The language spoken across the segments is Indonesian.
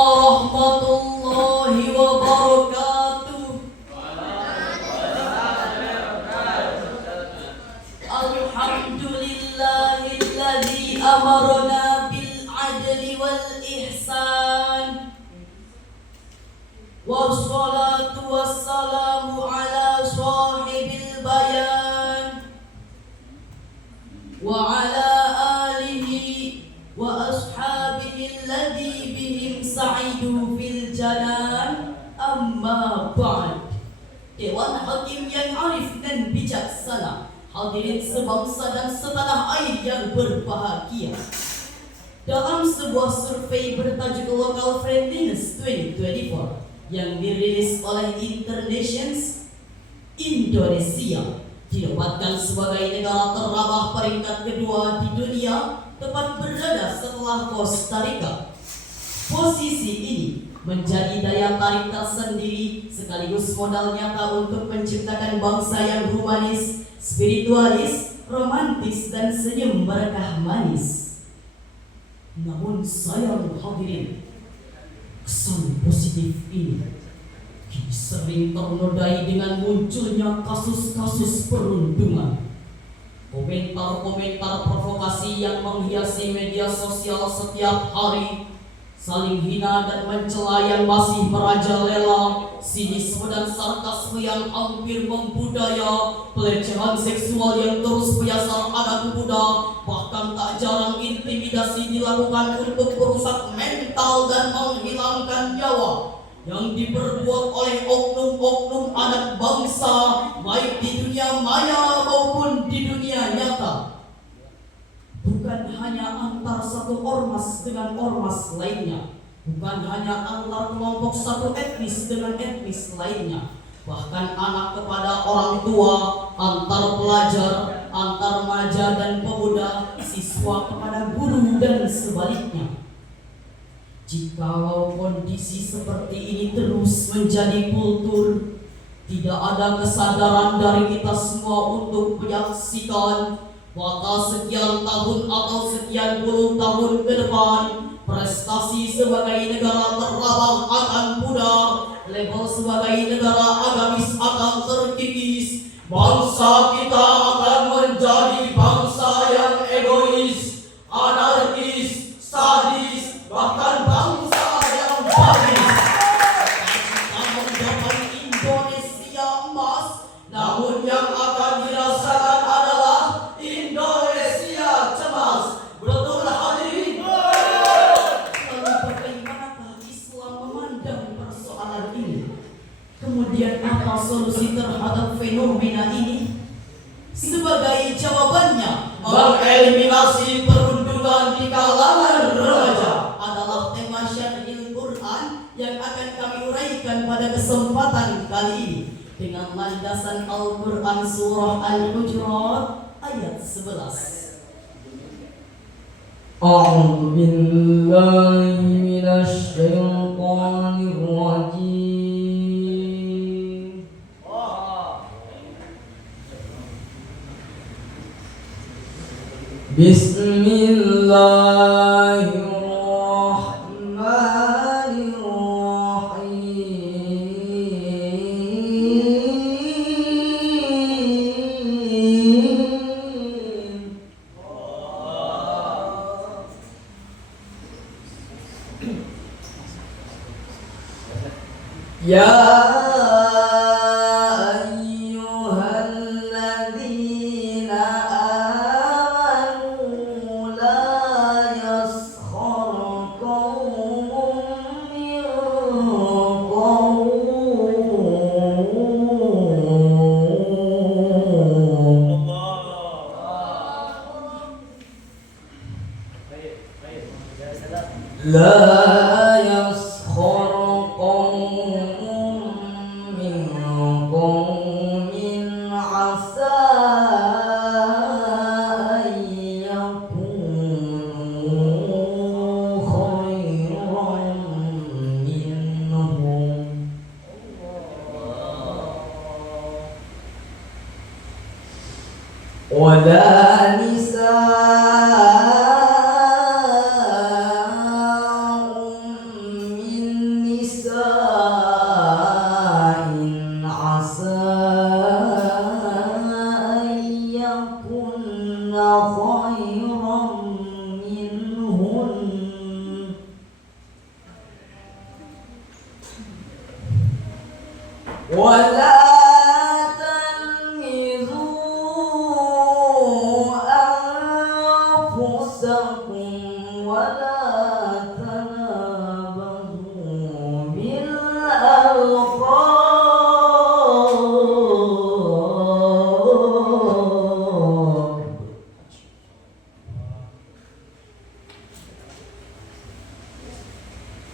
Warahmatullahi wabarakatuh. Alhamdulillahilladzi amarna bil adli wal ihsan. Wassalatu wassalamu ala sahibil bayan wa ala alihi wa ashabihi alladzi bihim sa'idu fil janan, amma ba'd. Dewan Hakim yang arif dan bijaksana, hadirin sebangsa dan setanah air yang berbahagia. Dalam sebuah survei bertajuk Local Friendliness 2024 yang dirilis oleh Internations, Indonesia dinobatkan sebagai negara terramah peringkat kedua di dunia, tepat berada setelah Costa Rica. Posisi ini menjadi daya tarik tersendiri sekaligus modal nyata untuk menciptakan bangsa yang humanis, spiritualis, romantis, dan senyum berkah manis. Namun sayang hadirin, kesan positif ini kini sering ternodai dengan munculnya kasus-kasus perundungan. Komentar-komentar provokasi yang menghiasi media sosial setiap hari, saling hina dan mencela yang masih merajalela, sinisme dan sarkasme yang hampir membudaya, pelecehan seksual yang terus menyasar anak muda, bahkan tak jarang intimidasi dilakukan untuk merusak mental dan menghilangkan nyawa yang diperbuat oleh oknum-oknum anak bangsa, baik di dunia maya maupun di dunia nyata. Bukan hanya antar satu ormas dengan ormas lainnya, bukan hanya antar kelompok satu etnis dengan etnis lainnya, bahkan anak kepada orang tua, antar pelajar, antar remaja dan pemuda, siswa kepada guru, dan sebaliknya. Jikalau kondisi seperti ini terus menjadi kultur, tidak ada kesadaran dari kita semua untuk menyaksikan maka sekian tahun atau sekian puluh tahun ke depan, prestasi sebagai negara terramah akan pudar, label sebagai negara agamis akan terkikis, bangsa kita akan menjadi bangsa yang egois, anarkis, sadis, bahkan bangsa yang sadis. Kita mencapai Indonesia emas, namun yang akan dirasakan adalah Indonesia cemas. Betul hadirin? Lalu bagaimanakah Islam memandang persoalan ini? Kemudian apa solusi terhadap fenomena ini? Sebagai jawabannya, mengeliminasi perundungan di kalangan remaja adalah tema Syarhil Quran yang akan kami uraikan pada kesempatan kali ini dengan landasan Al-Quran surah Al-Hujurat ayat 11. A'udzu billahi minasy syaithanir rajim. Bismillahirrahmanirrahim. Ya ayyuhalladzina amanu la yaskhar qaumun min qaum la yaskhar qaumun min qaumin asa an yakunu khairan minhum. ولا نساء من ولا تلمزوا أنفسكم ولا تنابزوا بالألقاب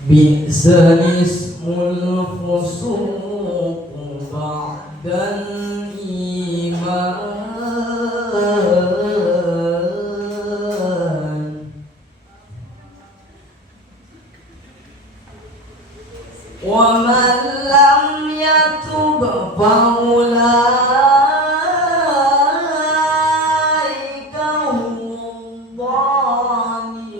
بئس الاسم الفسوق بعد الإيمان ومن لم يتب فأولئك هم الظالمون.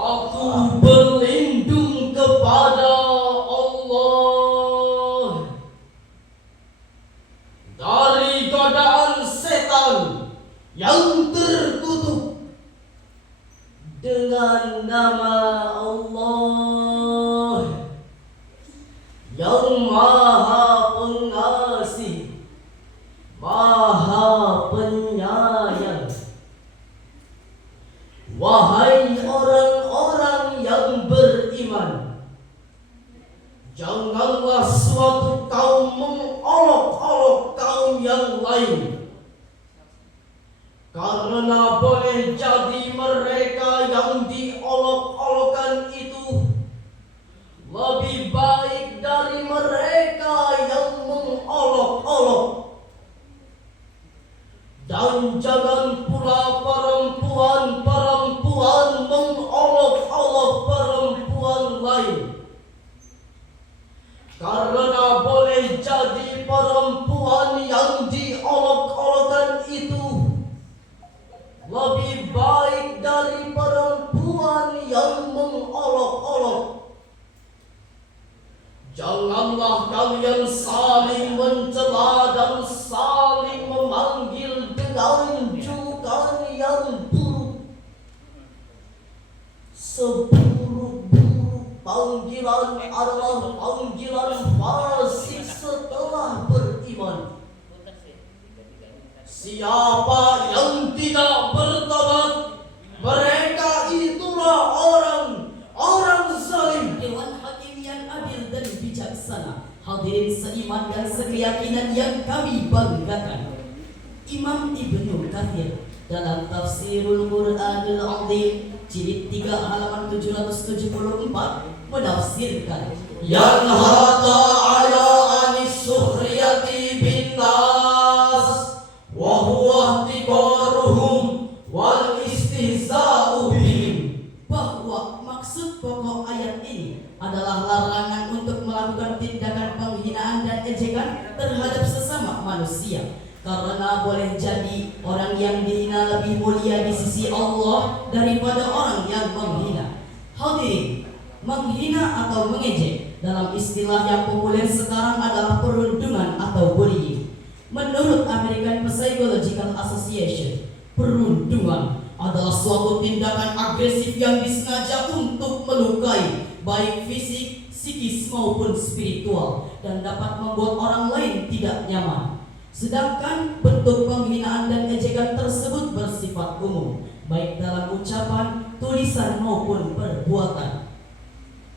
Aku berlindung kepada Allah dari godaan setan yang terkutuk dengan nama Allah yang Maha Pengasih, Maha Penyayang. Wahai orang-orang yang beriman, janganlah suatu kaum mengolok-olok kaum yang lain, karena boleh jadi mereka yang diolok-olokkan itu lebih baik dari mereka yang mengolok-olok. Dan jangan pula perempuan-perempuan mengolok-olok perempuan lain, karena boleh jadi perempuan yang diolok-olokkan itu lebih baik dari perempuan yang mengolok-olok. Janganlah kalian saling mencela dan saling memanggil dengan julukan yang buruk. Seburuk-buruk panggilan adalah panggilan fasik setelah beriman. Siapa yang tidak bertobat, mereka itulah orang zalim. Dewan Hakim yang adil dan bijaksana, hadirin seiman dan sekeyakinan yang kami banggakan, Imam Ibnu Katsir dalam Tafsirul Qur'anil Azim jilid 3 halaman 774 menafsirkan yanha ta'ala anis sukhriyati bin nas wa huwa ihtiqaruhum wal istihza'u bihim, bahwa maksud pokok ayat ini adalah larangan untuk melakukan tindakan penghinaan dan ejekan terhadap sesama manusia, karena boleh jadi orang yang dihina lebih mulia di sisi Allah daripada orang yang menghina. Hadirin, menghina atau mengejek dalam istilah yang populer sekarang adalah perundungan atau bullying. Menurut American Psychological Association, perundungan adalah suatu tindakan agresif yang disengaja untuk melukai baik fisik, psikis maupun spiritual dan dapat membuat orang lain tidak nyaman. Sedangkan bentuk penghinaan dan ejekan tersebut bersifat umum, baik dalam ucapan, tulisan maupun perbuatan.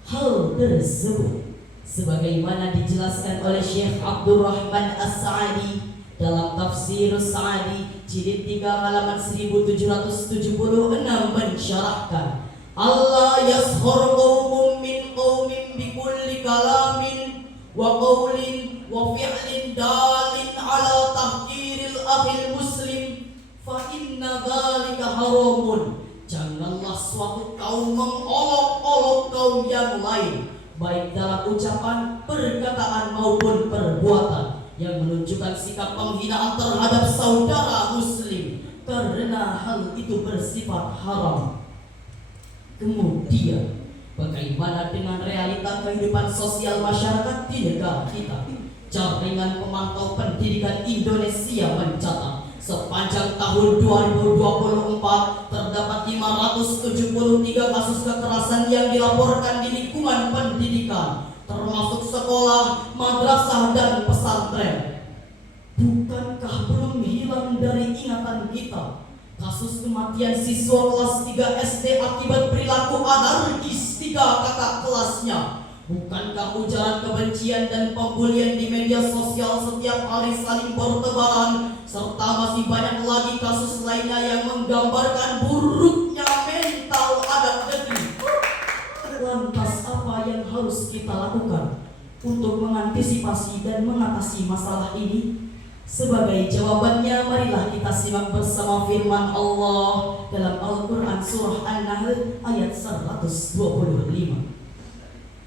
Hal tersebut sebagaimana dijelaskan oleh Syekh Abdurrahman As-Sa'adi dalam Tafsir Sa'adi jilid 3 halaman 1776 mensyarahkan, Allah yaskhur qaumun min qaumin bikulli kalamin wa qawlin wa fi'lin dalin ala tahqiril akhil muslim fa inna dhalika haramun. Janganlah suatu kaum mengolok-olok kaum yang lain, baik dalam ucapan, perkataan maupun perbuatan, yang menunjukkan sikap penghinaan terhadap saudara muslim, karena hal itu bersifat haram. Kemudian, bagaimana dengan realita kehidupan sosial masyarakat di negara kita? Jaringan Pemantau Pendidikan Indonesia mencatat sepanjang tahun 2024 terdapat 173 kasus kekerasan yang dilaporkan di lingkungan pendidikan, termasuk sekolah, madrasah, dan pesantren. Bukankah belum hilang dari ingatan kita kasus kematian siswa kelas 3 SD akibat perilaku anarkis 3 kakak kelasnya? Bukankah ujaran kebencian dan pembulian di media sosial setiap hari saling bertebaran, serta masih banyak lagi kasus lainnya yang menggambarkan buruknya mental anak negeri? Lantas apa yang harus kita lakukan untuk mengantisipasi dan mengatasi masalah ini? Sebagai jawabannya, marilah kita simak bersama firman Allah dalam Al-Quran Surah An-Nahl ayat 125.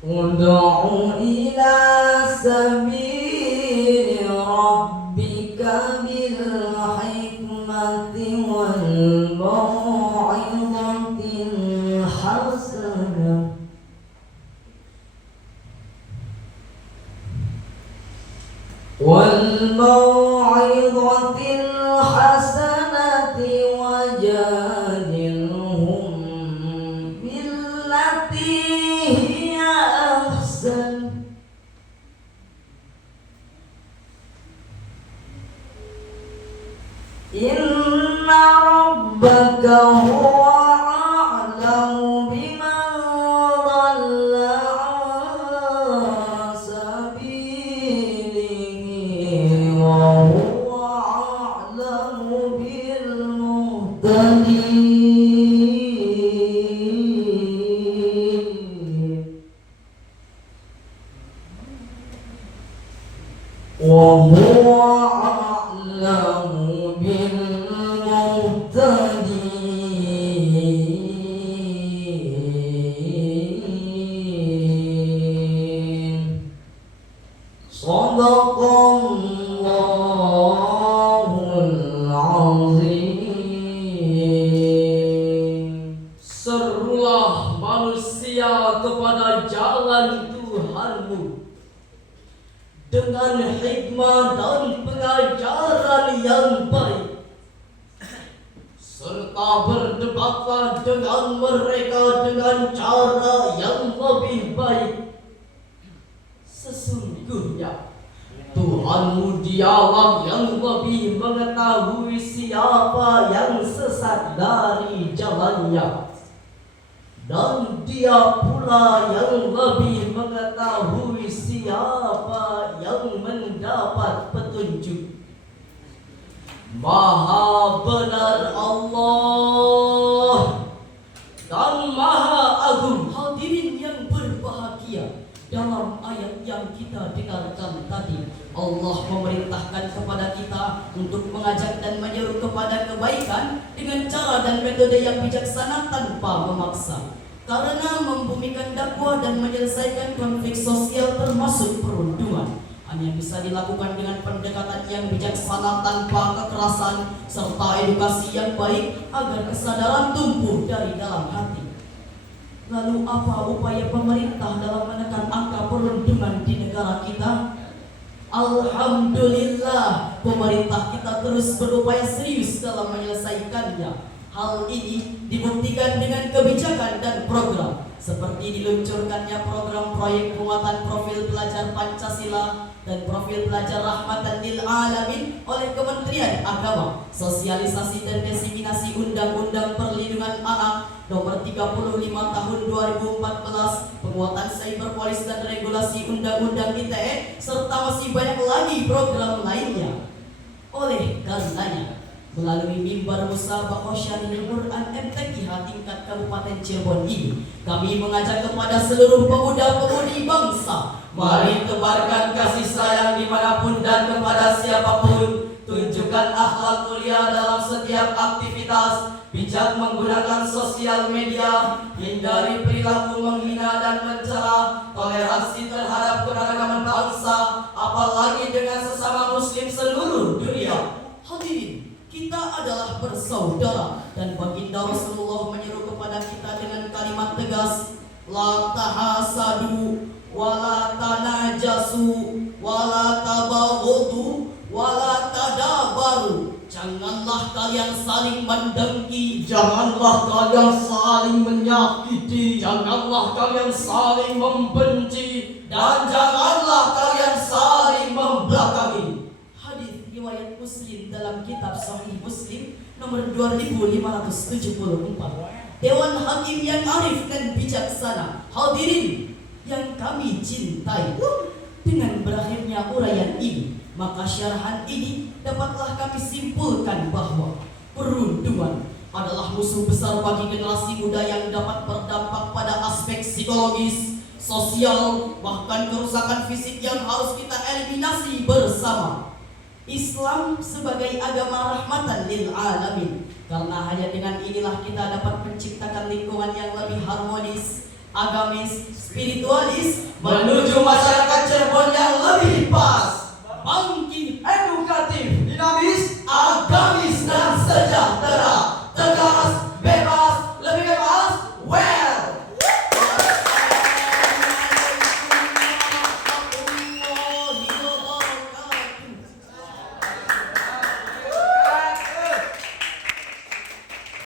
Ud'u ila sabili rabbika bil hikmati wal mau'izatil hasanah wajadilhum billati hiya ahsan. Inna rabbaka huwa a'lamu biman dhalla an sabilihi wa huwa a'lamu bil muhtadin. Wa huwa a'lamu bil muhtadin. Shadaqallahul azim. Serulah manusia kepada jalan Tuhanmu dengan hikmah dan pengajaran yang baik, serta berdebatlah dengan mereka dengan cara yang lebih baik. Sesungguhnya Tuhanmu dialah yang lebih mengetahui siapa yang sesat dari jalannya, dan Dia pula yang lebih mengetahui siapa yang mendapat petunjuk. Maha benar Allah dan Maha Agung. Hadirin yang berbahagia, dalam ayat yang kita dengarkan tadi, Allah memerintahkan kepada kita untuk mengajak dan menyeru kepada kebaikan dengan cara dan metode yang bijaksana tanpa memaksa. Karena membumikan dakwah dan menyelesaikan konflik sosial termasuk perundungan hanya bisa dilakukan dengan pendekatan yang bijaksana tanpa kekerasan, serta edukasi yang baik agar kesadaran tumbuh dari dalam hati. Lalu apa upaya pemerintah dalam menekan angka perundungan di negara kita? Alhamdulillah, pemerintah kita terus berupaya serius dalam menyelesaikannya. Hal ini dibuktikan dengan kebijakan dan program seperti diluncurkannya program proyek penguatan profil pelajar Pancasila dan profil pelajar Rahmatan lil Alamin oleh Kementerian Agama, sosialisasi dan diseminasi Undang-Undang Perlindungan Anak Nomor 35 Tahun 2014, penguatan cyberpolis dan regulasi Undang-Undang ITE, serta masih banyak lagi program lainnya. Oleh karenanya, melalui mimbar Musabaqah Syarihil Quran MTQH tingkat Kabupaten Cirebon ini, kami mengajak kepada seluruh pemuda-pemudi bangsa, mari tebarkan kasih sayang dimanapun dan kepada siapapun. Tunjukkan akhlak mulia dalam setiap aktivitas, bijak menggunakan sosial media, hindari perilaku menghina dan mencela, toleransi terhadap keragaman bangsa, apalagi dengan sesama muslim seluruh dunia. Hadirin, kita adalah bersaudara, dan baginda Rasulullah menyeru kepada kita dengan kalimat tegas, la tahasadu, wala tanajasu, wala tabaghadu, wala tadabaru. Janganlah kalian saling mendengki, Janganlah kalian saling menyakiti, janganlah kalian saling membenci, dan janganlah kalian saling membelakangi. Hadis riwayat Muslim dalam kitab Sahih Muslim nomor 2574. Dewan Hakim yang arif dan bijaksana, hadirin yang kami cintai. Dengan berakhirnya uraian ini, maka syarahan ini dapatlah kami simpulkan bahwa perundungan adalah musuh besar bagi generasi muda yang dapat berdampak pada aspek psikologis, sosial, bahkan kerusakan fisik yang harus kita eliminasi bersama. Islam sebagai agama rahmatan lil alamin, karena hanya dengan inilah kita dapat menciptakan lingkungan yang lebih harmonis, agamis, spiritualis, menuju